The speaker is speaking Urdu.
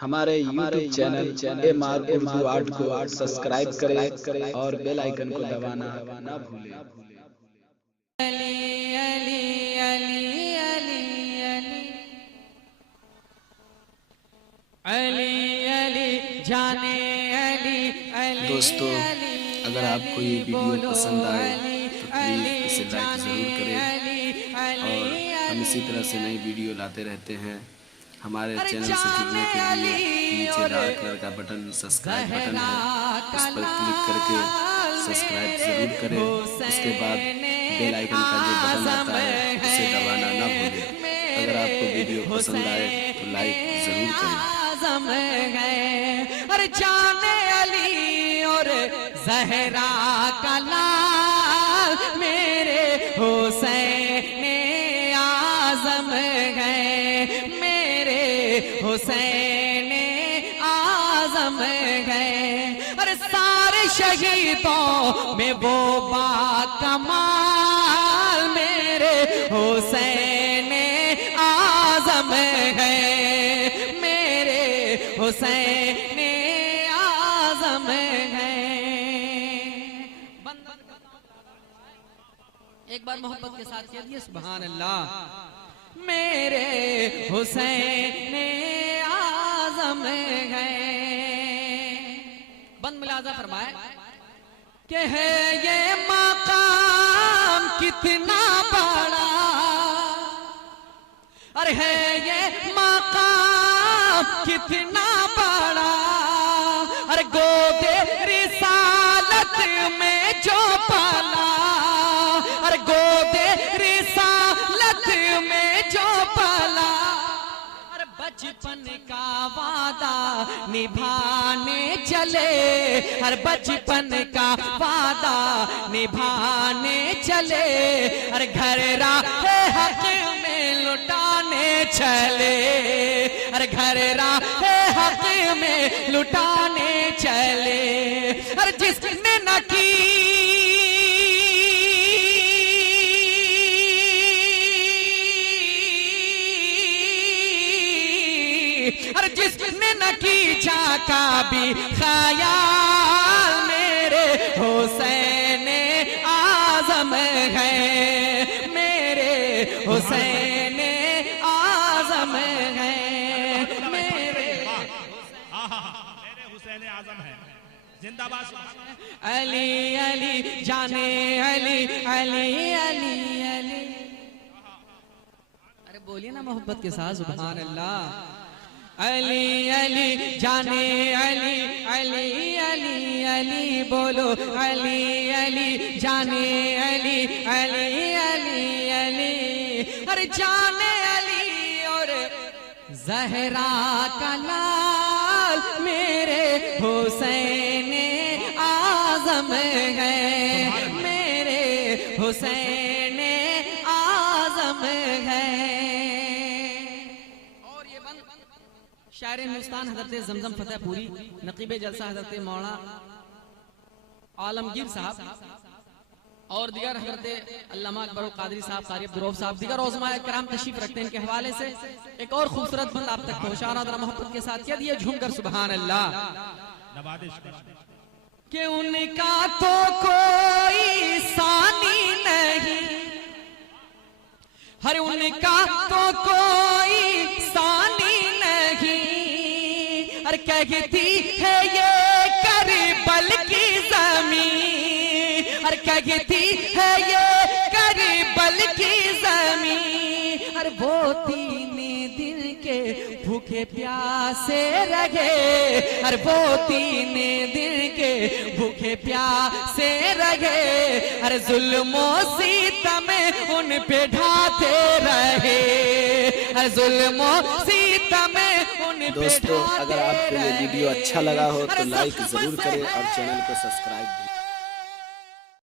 ہمارے YouTube channel M R Urdu art کو سبسکرائب کریں اور بیل آئیکن کو دبانا نہ بھولیں۔ علی علی علی علی علی علی جانے علی علی۔ دوستو اگر آپ کو یہ ویڈیو پسند آئے تو پلیز اسے لائک ضرور کریں اور ہم اسی طرح سے نئی ویڈیو لاتے رہتے ہیں۔ ہمارے چینل سے جڑنے کے لیے نیچے لال کلر کا بٹن سبسکرائب بٹن ہے، اس پر کلک کر کے سبسکرائب ضرور کریں۔ اس کے بعد بیل آئیکن کا جو بٹن آتا ہے اسے دبانا نہ بھولیں۔ اگر آپ کو ویڈیو پسند آئے تو لائک ضرور کریں۔ اور جانے علی اور زہرا کا لال میرے حسین اعظم گئے، میرے حسین اعظم گئے۔ اور سارے شہیدوں میں وہ با کمال میرے حسین اعظم گئے، میرے حسین اعظم گئے۔ ایک بار محبت کے ساتھ کہہ دیے سبحان اللہ۔ میرے حسین اعظم گئے۔ بند ملاحظہ فرمائے کہ ہے یہ مقام کتنا بڑا، اور ہے یہ مقام کتنا بڑا، اور گود رسالت میں جو پالا، اور گود رسالت میں جو پالا، اور بچپن کا وعدہ نبھانے چلے، اور بچپن کا وعدہ نبھانے چلے، اور گھر راہ حق میں لٹانے چلے، اور گھر راہ حق میں لٹانے چلے۔ اور جس نے نہ کی اور جس نے نہ کی جا کا بھی خیال میرے حسین اعظم ہے، میرے حسین اعظم ہے، میرے حسین اعظم ہے۔ زندہ باد علی علی جانے علی علی علی علی۔ ارے بولیے نا محبت کے ساتھ سبحان اللہ۔ علی علی جانے علی علی علی علی بولو علی علی جانے علی علی علی علی۔ اور جانے علی اور زہرا کا لال میرے حسین اعظم گئے، میرے حسین اعظم گئے۔ شاعر ہندوستان حضرت زمزم فتح پوری، نقیب جلسہ حضرت مولانا عالمگیر صاحب اور دیگر حضرت علامہ اکبر القادری صاحب، قاری عبدالرؤف صاحب، دیگر علماء کرام تشریف رکھتے ہیں۔ ان کے حوالے سے ایک اور خوبصورت بند آپ تک پہنچا رہا، ذرا محبت کے ساتھ کہہ دیے جھوم کر سبحان اللہ۔ کہ ان کا تو کوئی ثانی نہیں، ہر ان کا تو کوئی ثانی نہیں، اور کہتی ہے یہ کربل کی زمین، اور کہتی ہے یہ کربل کی زمین، اور وہ تین دن کے بھوکے پیاسے رہے، اور وہ تین دن کے بھوکے پیاسے رہے، اور ظلم و ستم ان پہ ڈھاتے رہے، اور ظلم و ستم ان پہ ڈھاتے رہے۔ دوستو اگر آپ کو یہ ویڈیو اچھا لگا ہو تو لائک ضرور کریں اور چینل کو سبسکرائب بھی۔